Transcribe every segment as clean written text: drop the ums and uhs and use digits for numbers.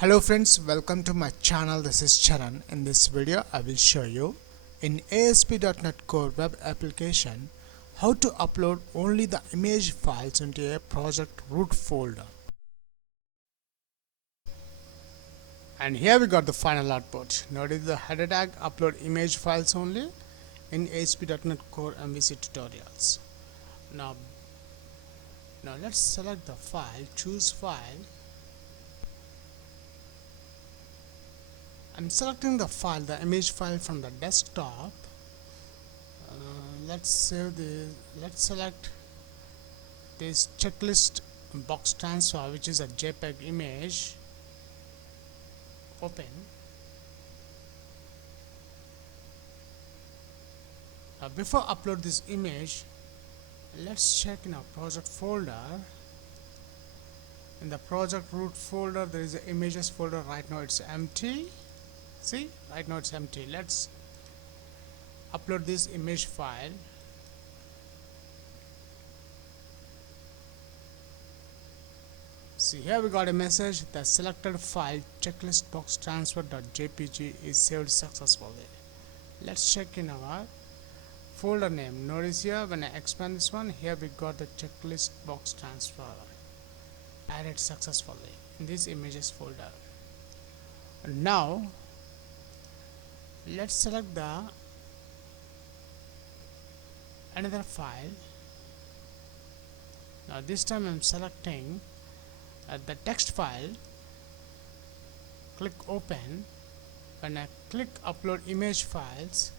Hello friends, welcome to my channel. This is Charan. In this video I will show you in ASP.NET Core web application how to upload only the image files into a project root folder. And here we got the final output. Notice the header tag upload image files only in ASP.NET Core MVC tutorials. Now let's select the file, choose file. I'm selecting the file, the image file from the desktop. Let's select this checklist box transfer, which is a JPEG image. Open. Before upload this image, let's check in our project folder. In the project root folder there is an images folder. Right now it's empty. See, right now it's empty. Let's upload this image file. See, here we got a message: the selected file checklist box transfer.jpg is saved successfully. Let's check in our folder name. Notice here when I expand this one, here we got the checklist box transfer added successfully in this images folder. And now let's select the another file. Now this time I'm selecting the text file. Click open. When I click upload image files,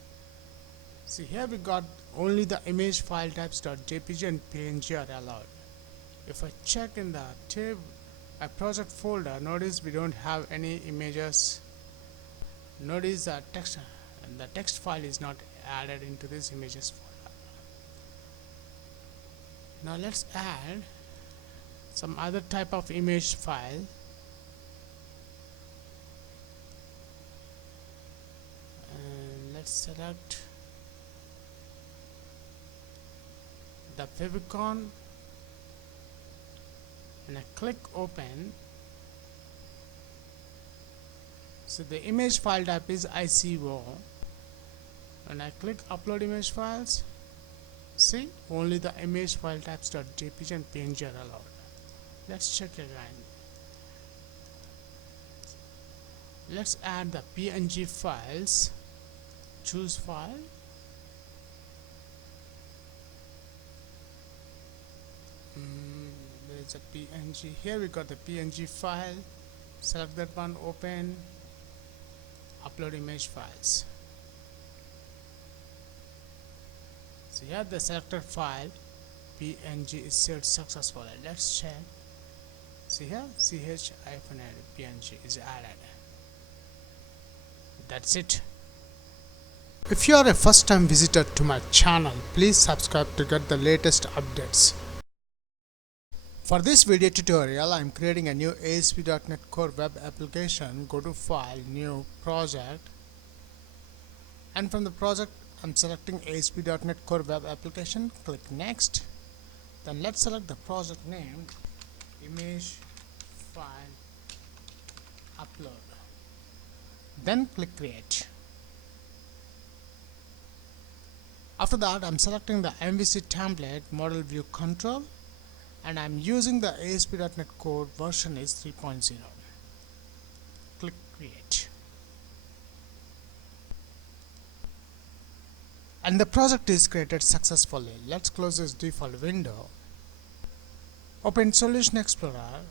see here we got only the image file types .jpg and png are allowed. If I check in the tab project folder, notice we don't have any images. Notice the text file is not added into this images folder. Now let's add some other type of image file. And let's select the favicon and I click open. So the image file type is ICO. When I click upload image files, see only the image file types .jpg and png are allowed. Let's check again. Let's add the png files. Choose file. There is a png. Here we got the png file. Select that one, open, upload image files. So here the selected file png is saved successfully. Let's check. See here ch-png is added. That's it. If you are a first time visitor to my channel, please subscribe to get the latest updates. For this video tutorial, I am creating a new ASP.NET Core web application. Go to File, New, Project, and from the project I'm selecting ASP.NET Core web application. Click Next. Then let's select the project name, image file upload. Then click Create. After that, I'm selecting the MVC template, model view control, and I'm using the ASP.NET Core version is 3.0. Click Create. And the project is created successfully. Let's close this default window. Open Solution Explorer.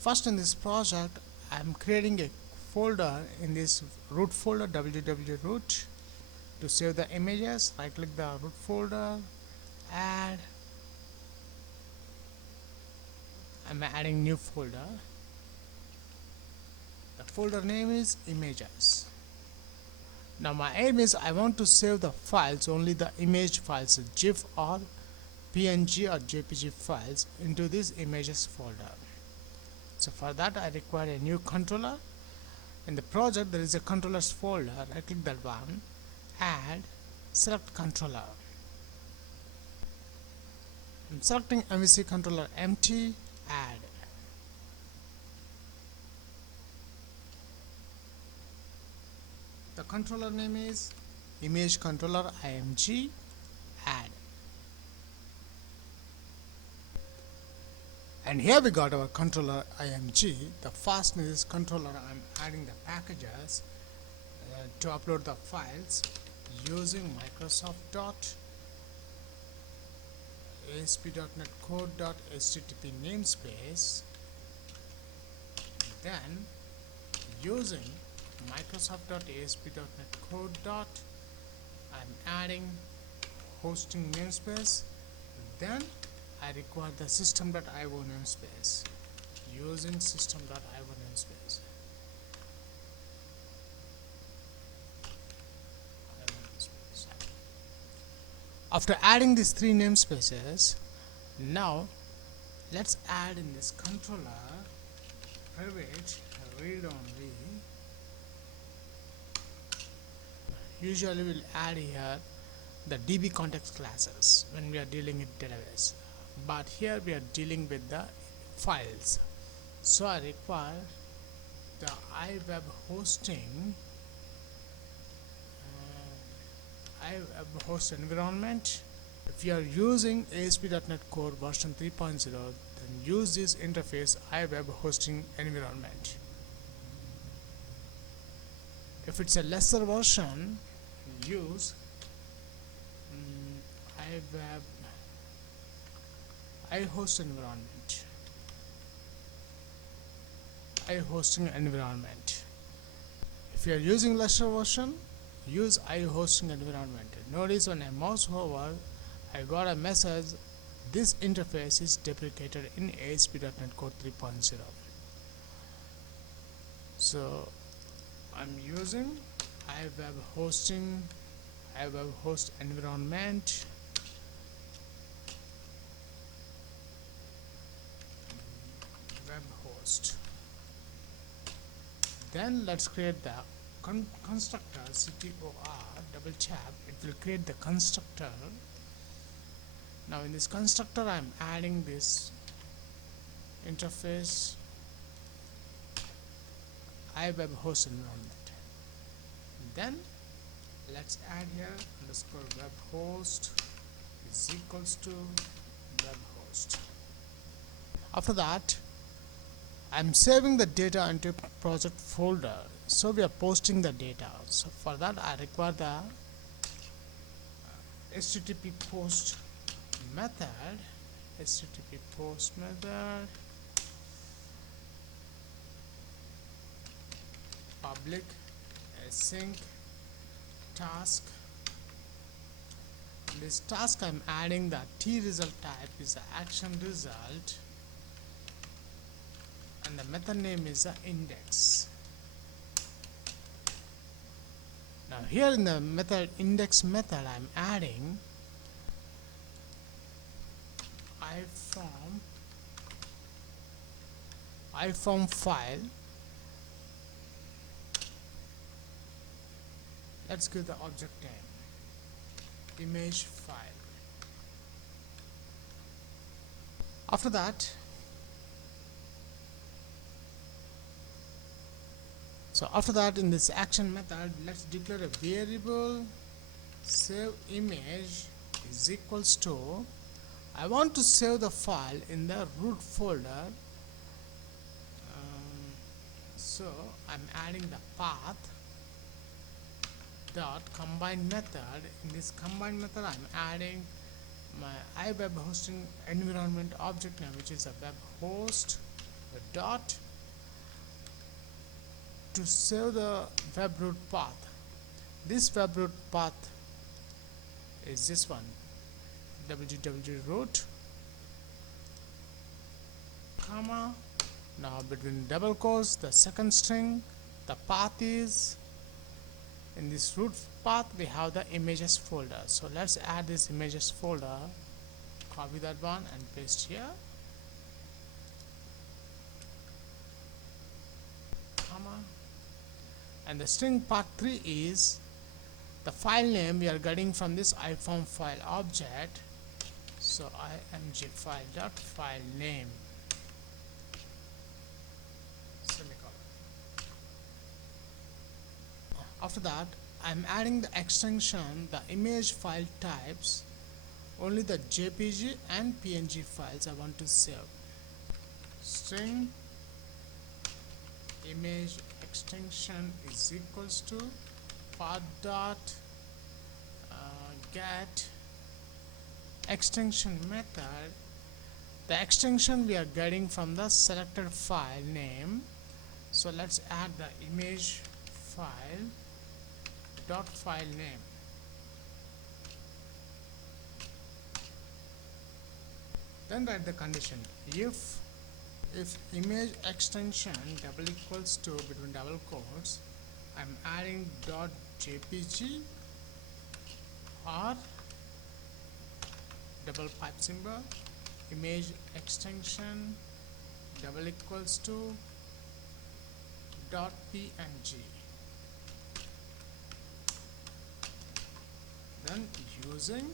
First, in this project, I'm creating a folder in this root folder, wwwroot, to save the images. Right click the root folder, add. I'm adding new folder. The folder name is images. Now my aim is I want to save the files, only the image files, GIF or PNG or JPG files, into this images folder. So for that I require a new controller. In the project there is a controllers folder. I click that one, add, select controller. I'm selecting MVC controller empty, add. The controller name is image controller img add. And here we got our controller img. The first in this controller I'm adding the packages to upload the files using Microsoft.ASP.NET Code.HTTP namespace. Then using Microsoft.ASP.NET Code. I'm adding hosting namespace. Then I require the system.io namespace using system.io namespace. After adding these three namespaces, now let's add in this controller private read only. Usually we'll add here the DB context classes when we are dealing with database, but here we are dealing with the files, so I require the iWeb hosting iWeb host environment. If you are using ASP.NET Core version 3.0, then use this interface iWeb hosting environment. If it's a lesser version, use iWeb iHost environment. iHosting environment. If you are using lesser version, use iHosting environment. Notice when I mouse over, I got a message, this interface is deprecated in ASP.NET Core 3.0. So I'm using iWeb hosting, iWeb host environment, web host. Then let's create the constructor CTOR, double tap, it will create the constructor. Now in this constructor I'm adding this interface iWeb host environment. Then let's add here underscore web host is equals to web host. After that I'm saving the data into project folder, so we are posting the data. So for that I require the HTTP post method, HTTP post method public async task. In this task I'm adding the T result type is the action result and the method name is the index. Now here in the method index method I'm adding iForm file. Let's give the object name image file. After that, in this action method, let's declare a variable save image is equals to, I want to save the file in the root folder, so I'm adding the path dot combine method. In this combine method I'm adding my iWeb hosting environment object name, which is a web host dot to save the web root path. This web root path is this one, wwwroot, comma, now between double quotes the second string, the path is, in this root path we have the images folder. So let's add this images folder, copy that one and paste here, comma, and the string path3 is the file name we are getting from this iForm file object, so img file dot file name, semicolon. After that, I'm adding the extension, the image file types, only the JPG and PNG files I want to save. String image extension is equals to path dot get extension method. The extension we are getting from the selected file name. So let's add the image file dot file name. Then write the condition if image extension double equals to between double quotes, I'm adding dot jpg or double pipe symbol, image extension double equals to dot png. Then using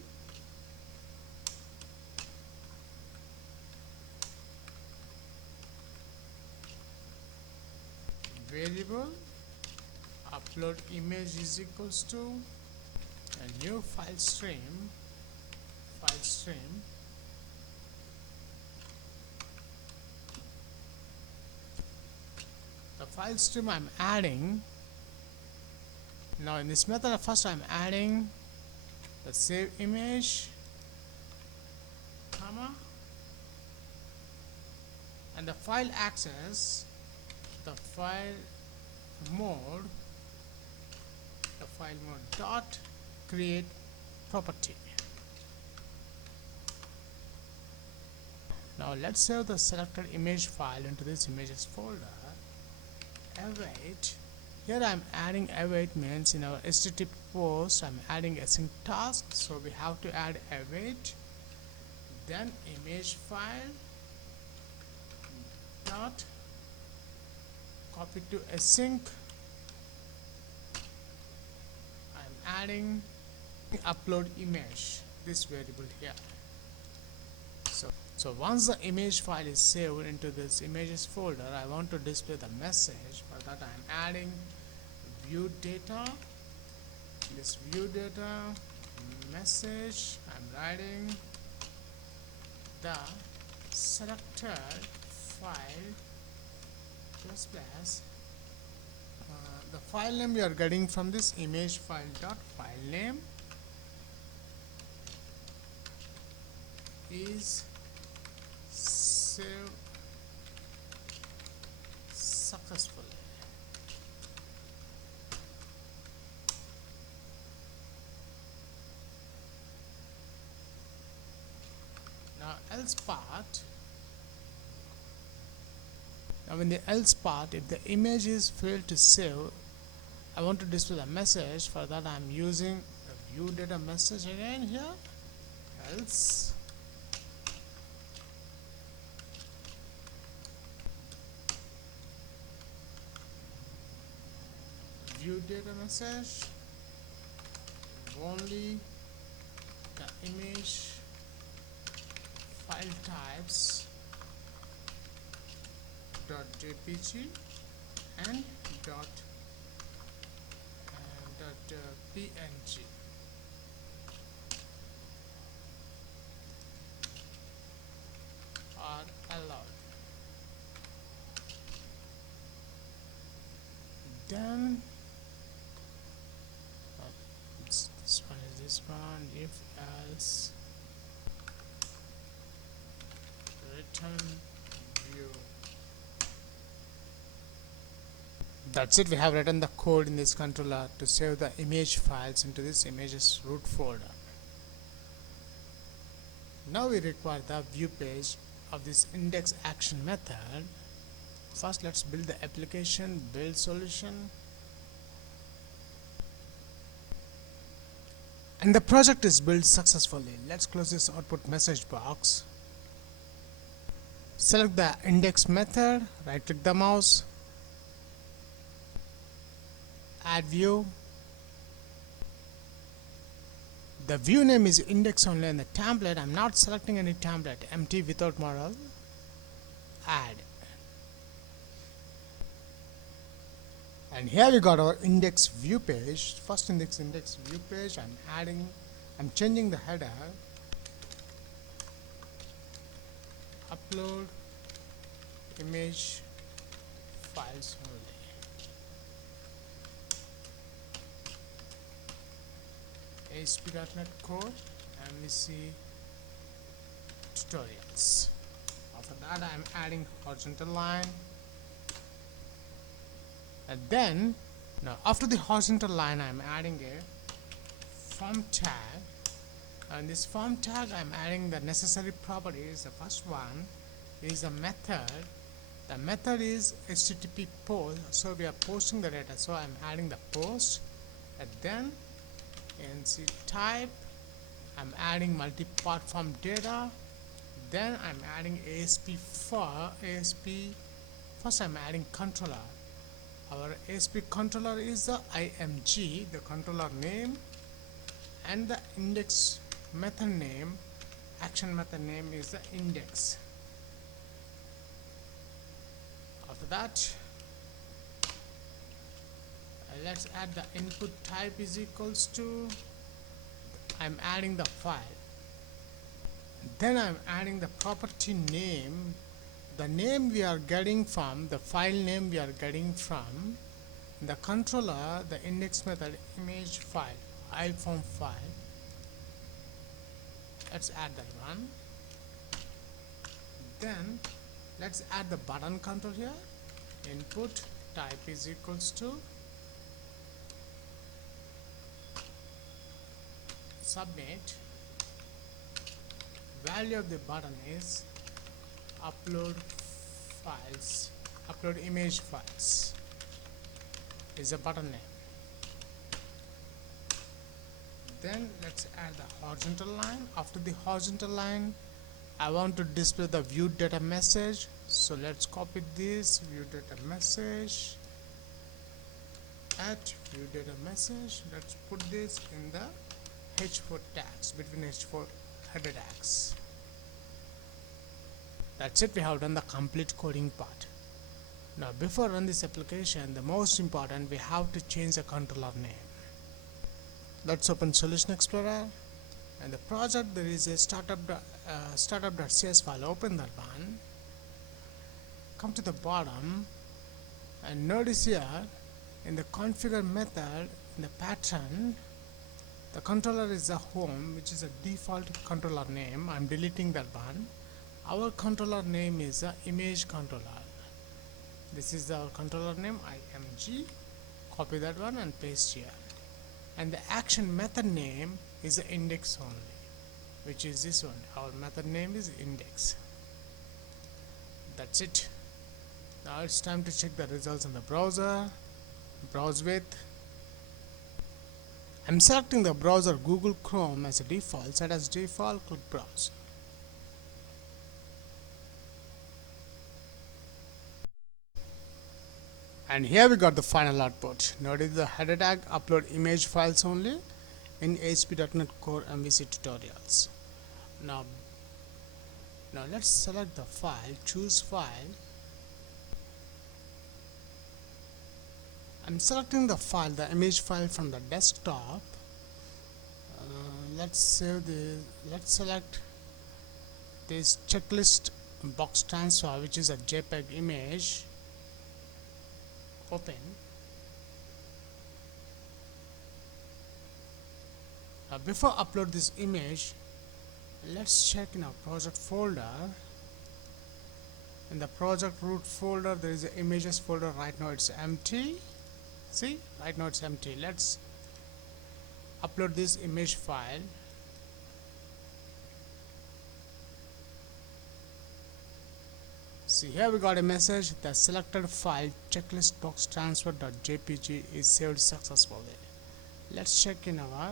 variable upload image is equals to a new file stream the file stream I'm adding. Now in this method, first I'm adding the save image, comma, and the file access, the file mode dot create property. Now let's save the selected image file into this images folder. Await. Here I'm adding await means in our HTTP post I'm adding async task, so we have to add await, then image file dot copy to async. I'm adding upload image, this variable here. So once the image file is saved into this images folder, I want to display the message. For that I'm adding view data. This view data message, I'm writing the selected file plus the file name we are getting from this image file dot file name is saved successfully. Now else part. Now in the else part, if the image is failed to save, I want to display the message. For that I'm using the view data message again here, else view data message only the image file types dot jpg and dot png. Are allowed. Then this one is this one, if else return view. That's it. We have written the code in this controller to save the image files into this images root folder. Now we require the view page of this index action method. First let's build the application build solution, and the project is built successfully. Let's close this output message box. Select the index method, right click the mouse, add view. The view name is index only, and the template I'm not selecting any template, empty without model. Add. And here we got our index view page. First index view page. I'm changing the header. Upload image files only. ASP.NET Core MVC tutorials. After that, I'm adding horizontal line. And then, now after the horizontal line, I'm adding a form tag. And this form tag, I'm adding the necessary properties. The first one is a method. The method is HTTP post, so we are posting the data. So I'm adding the post, and then NC type. I'm adding multi-platform data. Then I'm adding ASP for ASP. First, I'm adding controller. Our ASP controller is the IMG, the controller name, and the index method name, action method name is the index. After that, let's add the input type is equals to, I'm adding the file. Then I'm adding the property name, the name we are getting from, the file name we are getting from the controller, the index method image file, iForm file. Let's add that one. Then let's add the button control here. Input type is equals to submit. Value of the button is upload files, upload image files is a button name. Then let's add the horizontal line. After the horizontal line, I want to display the view data message, so let's copy this view data message at view data message. Let's put this in the h4 tags, between h4 header tags. That's it, we have done the complete coding part. Now before run this application, the most important, we have to change the controller name. Let's open Solution Explorer, and the project, there is a startup.cs file. Open that one, come to the bottom, and notice here in the configure method, in the pattern, the controller is the home, which is a default controller name. I'm deleting that one. Our controller name is the image controller. This is our controller name, IMG. Copy that one and paste here. And the action method name is the index only, which is this one. Our method name is index. That's it. Now it's time to check the results in the browser. Browse with. I'm selecting the browser Google Chrome as a default. Set as default, click browse. And here we got the final output. Notice the header tag, upload image files only in ASP.NET Core MVC tutorials. Now let's select the file, choose file. I'm selecting the file, the image file from the desktop. Let's save the, let's select this checklist box transfer, which is a JPEG image. Open. Before upload this image, let's check in our project folder. In the project root folder, there is an images folder. Right now it's empty. See, right now it's empty. Let's upload this image file. See, here we got a message. The selected file checklist box transfer.jpg is saved successfully. Let's check in our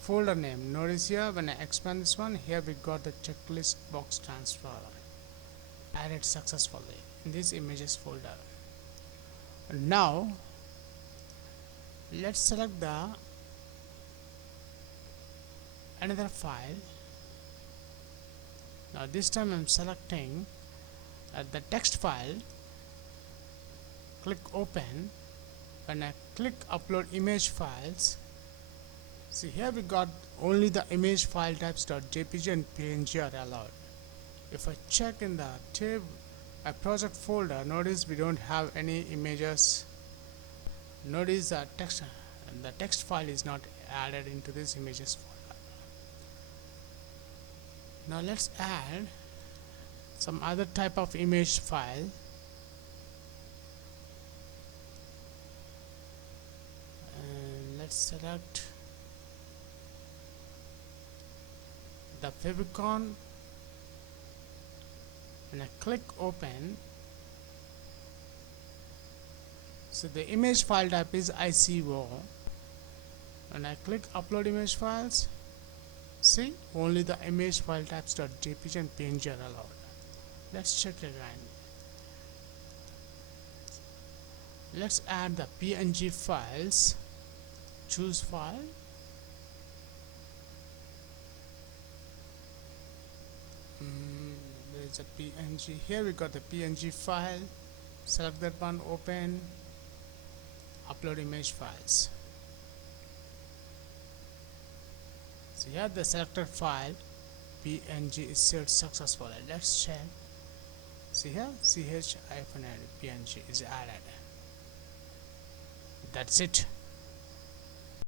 folder name. Notice here when I expand this one, here we got the checklist box transfer added successfully in this images folder. And now let's select the another file. Now this time I'm selecting the text file. Click open. When I click upload image files, see here we got only the image file types .jpg and png are allowed. If I check in the table my project folder, notice we don't have any images. Notice the text file is not added into this images folder. Now let's add some other type of image file. And let's select the favicon and I click open. So the image file type is ICO. When I click upload image files, see only the image file types .jpg and png are allowed. Let's check again. Let's add the png files. Choose file. There is a png. Here we got the png file. Select that one, open, upload image files. So here the selected file png is saved successfully. Let's check. See here ch-png is added. That's it.